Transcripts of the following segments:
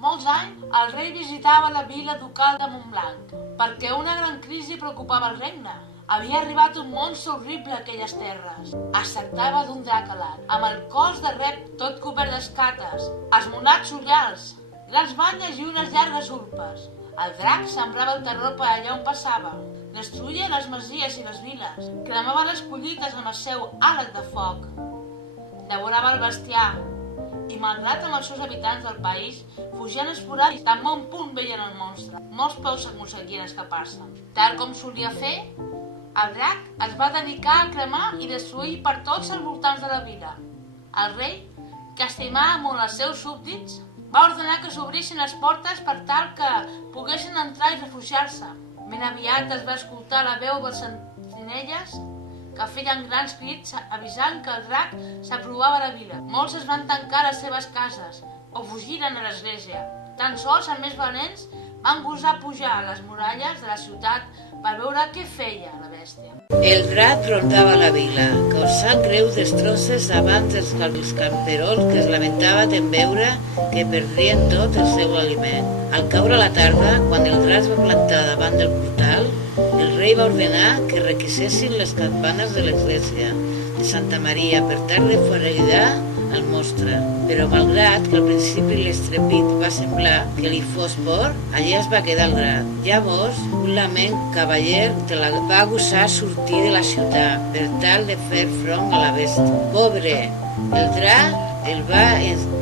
molts anys, el rei visitava la vila ducal de Montblanc, perquè una gran crisi preocupava el regne. Havia arribat un monstre horrible a aquelles terres. Es tractava d'un drac alat, amb el cos de rep tot cobert d'escates, esmonats ullals, grans banyes i unes llargues urpes. El drac sembrava el terror per allà on passava. Destruïa les masies i les viles, cremava les collites amb el seu àleg de foc, devorava el bestiar, i malgrat amb els seus habitants del país fugien esporàdics, tan bon punt veien el monstre. Molts peus aconseguien escapar-se. Tal com solia fer, el drac es va dedicar a cremar i destruir per tots els voltants de la vila. El rei, que estimava molt els seus súbdits, va ordenar que s'obrissin les portes per tal que poguessin entrar i refugiar-se. Ben aviat es va escoltar la veu dels sentinelles que feien grans crits avisant que el drac s'apropava a la vila. Molts es van tancar a les seves cases o fugiren a l'església. Tan sols els més valents van gosar pujar a les muralles de la ciutat per veure què feia la bèstia. El drac rondava la vila, causant greus destrosses davant dels camperols que es lamentaven en veure que perdrien tot el seu aliment. Al caure la tarda, quan el drac es va plantar davant del portal, el rei va ordenar que requisessin les campanes de l'església de Santa Maria per tal de foradar el monstre. Però malgrat que al principi l'estrepit va semblar que li fos por, allà es va quedar el drac. Llavors, un lament cavaller va gosar sortir de la ciutat per tal de fer front a la bèstia. Pobre, el drac el va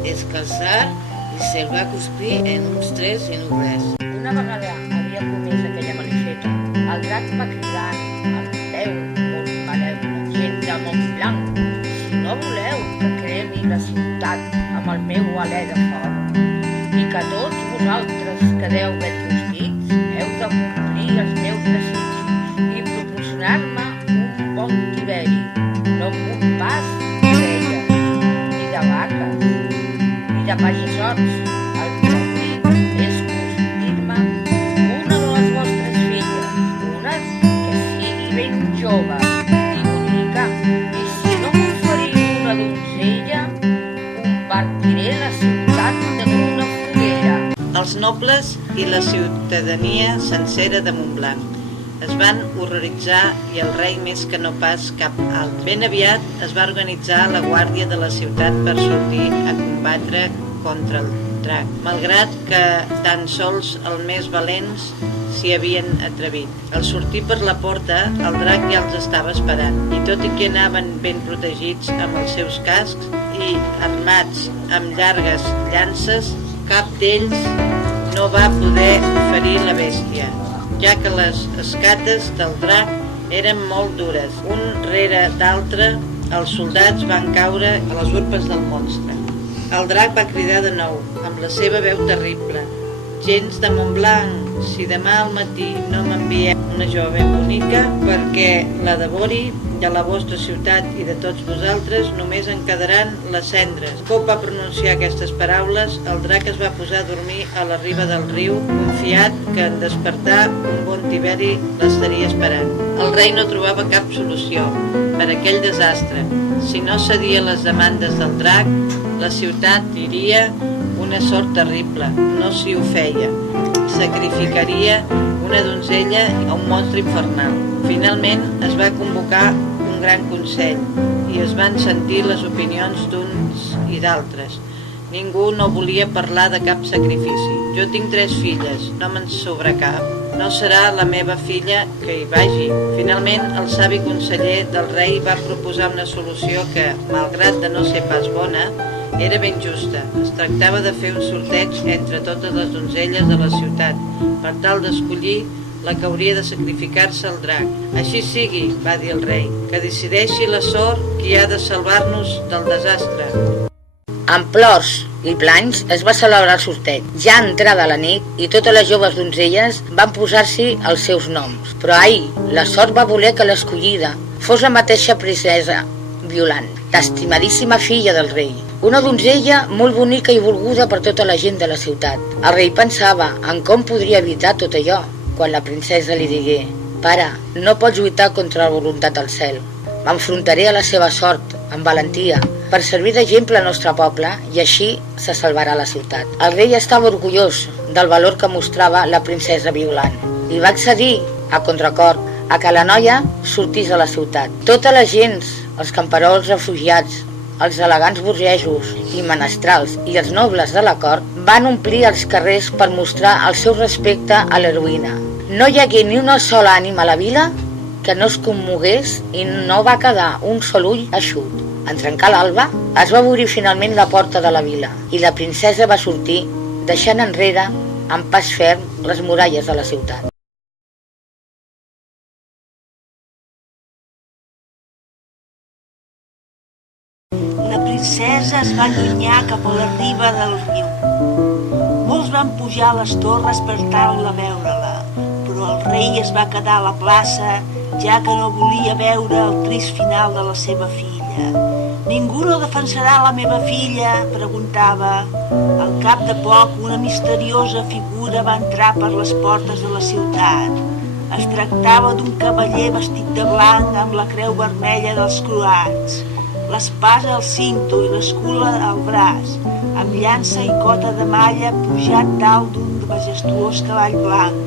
escalçar i se'l va cuspir en uns tres i en un res. Una vegada havia comès aquella maliceta, el drac va cridar amb veu molt malèvola, gent de Montblanc: si no voleu que cremi la ciutat amb el meu alè de foc i que tots vosaltres quedeu ben rostits, heu de complir els meus desitjos i proporcionar-me un bon tiberi. No puc pas d'ovelles, ni de vaques, ni de pagessots. El que vull és concedir-me una de les vostres filles, una que sigui ben jove i bonica, i si no m'oferiu una donzella, convertiré la ciutat en una foguera. Els nobles i la ciutadania sencera de Montblanc es van horroritzar i el rei més que no pas cap alt. Ben aviat es va organitzar la guàrdia de la ciutat per sortir a combatre contra el drac, malgrat que tan sols els més valents s'hi havien atrevit. Al sortir per la porta, el drac ja els estava esperant, i tot i que anaven ben protegits amb els seus cascs i armats amb llargues llances, cap d'ells no va poder ferir la bèstia, ja que les escates del drac eren molt dures. Un rere d'altre, els soldats van caure a les urpes del monstre. El drac va cridar de nou, amb la seva veu terrible: gens de Montblanc, si demà al matí no m'envieu una jove ben bonica perquè la devori, de la vostra ciutat i de tots vosaltres només en quedaran les cendres. Un cop va pronunciar aquestes paraules, el drac es va posar a dormir a la riba del riu, confiat que en despertar un bon tiberi l'estaria esperant. El rei no trobava cap solució per a aquell desastre. Si no cedia les demandes del drac, la ciutat diria una sort terrible. No s'hi ho feia. Sacrificaria una donzella a un monstre infernal. Finalment es va convocar un gran consell i es van sentir les opinions d'uns i d'altres. Ningú no volia parlar de cap sacrifici. Jo tinc 3 filles, no me'n sobra cap. No serà la meva filla que hi vagi. Finalment, el savi conseller del rei va proposar una solució que, malgrat de no ser pas bona, era ben justa. Es tractava de fer un sorteig entre totes les donzelles de la ciutat, per tal d'escollir la que hauria de sacrificar-se al drac. Així sigui, va dir el rei, que decideixi la sort qui ha de salvar-nos del desastre. Amb plors i planys es va celebrar el sorteig. Ja entrada la nit i totes les joves donzelles van posar-s'hi els seus noms. Però ai, la sort va voler que l'escollida fos la mateixa princesa Violant, l'estimadíssima filla del rei. Una donzella molt bonica i volguda per tota la gent de la ciutat. El rei pensava en com podria evitar tot allò, quan la princesa li digué: «Pare, no pots lluitar contra la voluntat del cel. M'enfrontaré a la seva sort, amb valentia, per servir d'exemple al nostre poble i així se salvarà la ciutat. El rei estava orgullós del valor que mostrava la princesa Violant i va accedir, a contracor, a que la noia sortís a la ciutat. Tota la gent, els camperols refugiats, els elegants burgesos i menestrals i els nobles de la cort van omplir els carrers per mostrar el seu respecte a l'heroïna. No hi hagué ni una sola ànima a la vila que no es commogués i no va quedar un sol ull eixut. En trencar l'alba, es va obrir finalment la porta de la vila i la princesa va sortir, deixant enrere, amb pas ferm, les muralles de la ciutat. La princesa es va allunyar cap a la riba del riu. Molts van pujar a les torres per tal de veure-la, però el rei es va quedar a la plaça, ja que no volia veure el trist final de la seva filla. «Ningú no defensarà la meva filla?», preguntava. Al cap de poc, una misteriosa figura va entrar per les portes de la ciutat. Es tractava d'un cavaller vestit de blanc amb la creu vermella dels croats, l'espasa al cinto i l'escula al braç, amb llança i cota de malla pujat dalt d'un majestuós cavall blanc.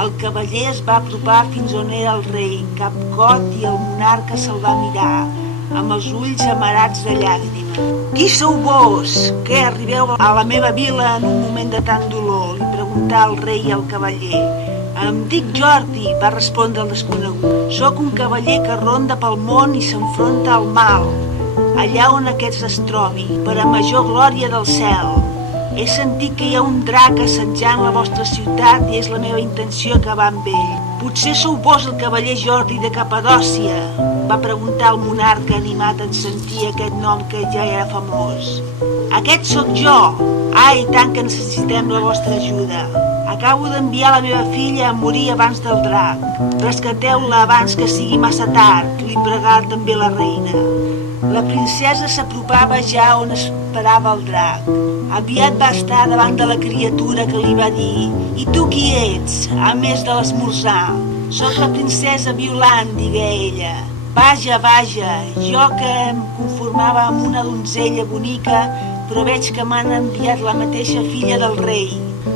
El cavaller es va apropar fins on era el rei, capcot, i el monarca se'l va mirar, amb els ulls amarats de llàgrimes. «Qui sou vos, que arribeu a la meva vila en un moment de tant dolor?», li preguntà el rei al cavaller. «Em dic Jordi», va respondre el desconegut. «Soc un cavaller que ronda pel món i s'enfronta al mal, allà on aquests es trobi, per a major glòria del cel. He sentit que hi ha un drac assetjant la vostra ciutat i és la meva intenció acabar amb ell. Potser sou vos el cavaller Jordi de Capadòcia?», va preguntar el monarca, animat en sentir aquest nom que ja era famós. «Aquest sóc jo. Ai, tant que necessitem la vostra ajuda. Acabo d'enviar la meva filla a morir abans del drac. Rescateu-la abans que sigui massa tard», li pregà també la reina. La princesa s'apropava ja on esperava el drac. Aviat va estar davant de la criatura que li va dir: «I tu qui ets, a més de l'esmorzar?». «Soc la princesa Violant», digué ella. «Vaja, vaja, jo que em conformava amb una donzella bonica, però veig que m'han enviat la mateixa filla del rei.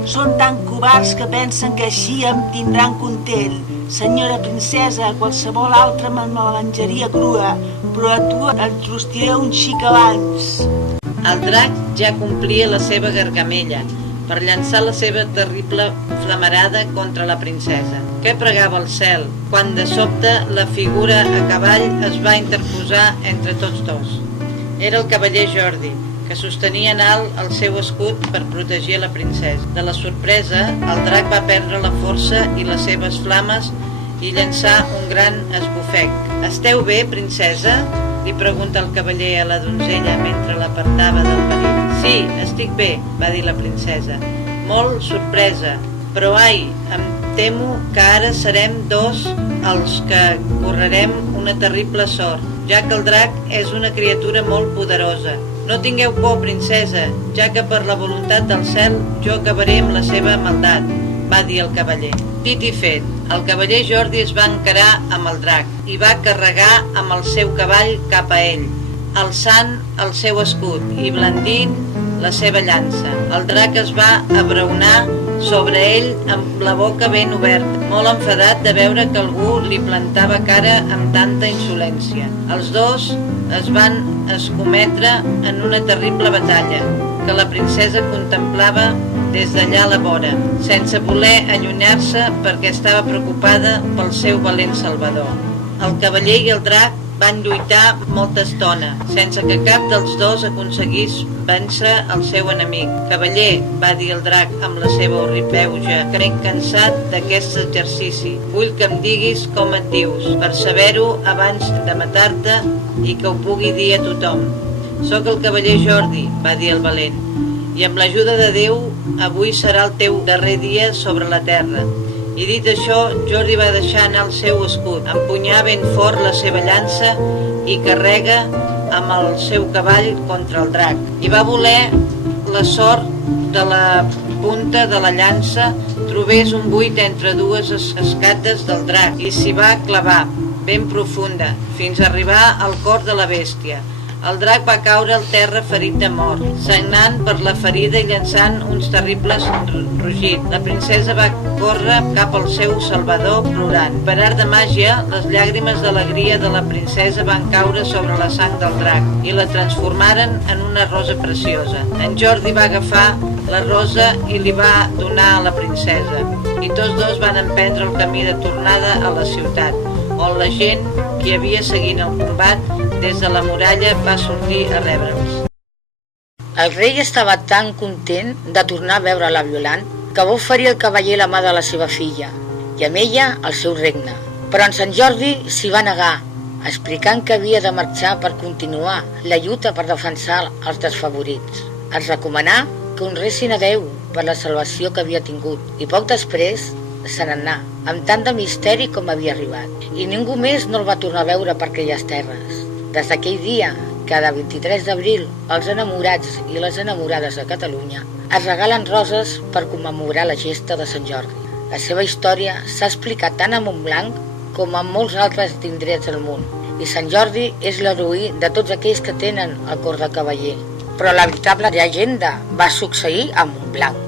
Són tan covards que pensen que així em tindran content. Senyora princesa, qualsevol altra me la menjaria crua, però a tu et rostiré un xic abans». El drac ja complia la seva gargamella per llançar la seva terrible flamarada contra la princesa, que pregava al cel, quan de sobte la figura a cavall es va interposar entre tots dos. Era el cavaller Jordi, que sostenia en alt el seu escut per protegir la princesa. De la sorpresa, el drac va perdre la força i les seves flames i llançar un gran esbufec. «Esteu bé, princesa?», li pregunta el cavaller a la donzella mentre l'apartava del perill. «Sí, estic bé», va dir la princesa, molt sorpresa, «però ai, em temo que ara serem dos els que correrem una terrible sort, ja que el drac és una criatura molt poderosa. No tingueu por, princesa, ja que per la voluntat del cel jo acabaré amb la seva maldat», va dir el cavaller. Dit i fet, el cavaller Jordi es va encarar amb el drac i va carregar amb el seu cavall cap a ell, alçant el seu escut i blandint la seva llança. El drac es va abraonar sobre ell amb la boca ben oberta, molt enfadat de veure que algú li plantava cara amb tanta insolència. Els dos es van escometre en una terrible batalla que la princesa contemplava des d'allà a la vora, sense voler allunyar-se perquè estava preocupada pel seu valent salvador. El cavaller i el drac van lluitar molta estona, sense que cap dels dos aconseguís vèncer el seu enemic. «Cavaller», va dir el drac amb la seva horrible veuja, «que m'he cansat d'aquest exercici. Vull que em diguis com et dius, per saber-ho abans de matar-te i que ho pugui dir a tothom». «Soc el cavaller Jordi», va dir el valent, «i amb l'ajuda de Déu avui serà el teu darrer dia sobre la terra». I dit això, Jordi va deixar anar el seu escut, empunyar ben fort la seva llança i carrega amb el seu cavall contra el drac. I va voler la sort de la punta de la llança trobés un buit entre dues escates del drac i s'hi va clavar, ben profunda, fins a arribar al cor de la bèstia. El drac va caure al terra ferit de mort, sagnant per la ferida i llançant uns terribles rugits. La princesa va córrer cap al seu salvador plorant. Per art de màgia, les llàgrimes d'alegria de la princesa van caure sobre la sang del drac i la transformaren en una rosa preciosa. En Jordi va agafar la rosa i li va donar a la princesa, i tots dos van emprendre el camí de tornada a la ciutat, on la gent que havia seguint el combat des de la muralla va sortir a rebre'ls. El rei estava tan content de tornar a veure la Violant que va oferir al cavaller la mà de la seva filla i amb ella el seu regne. Però en Sant Jordi s'hi va negar, explicant que havia de marxar per continuar la lluita per defensar els desfavorits. Es recomanà que honressin a Déu per la salvació que havia tingut i poc després se n'anà, amb tant de misteri com havia arribat. I ningú més no el va tornar a veure per aquelles terres. Des d'aquell dia, cada 23 d'abril, els enamorats i les enamorades de Catalunya es regalen roses per commemorar la gesta de Sant Jordi. La seva història s'ha explicat tant a Montblanc com a molts altres indrets del món. I Sant Jordi és l'heroí de tots aquells que tenen el cor de cavaller. Però la veritable llegenda va succeir a Montblanc.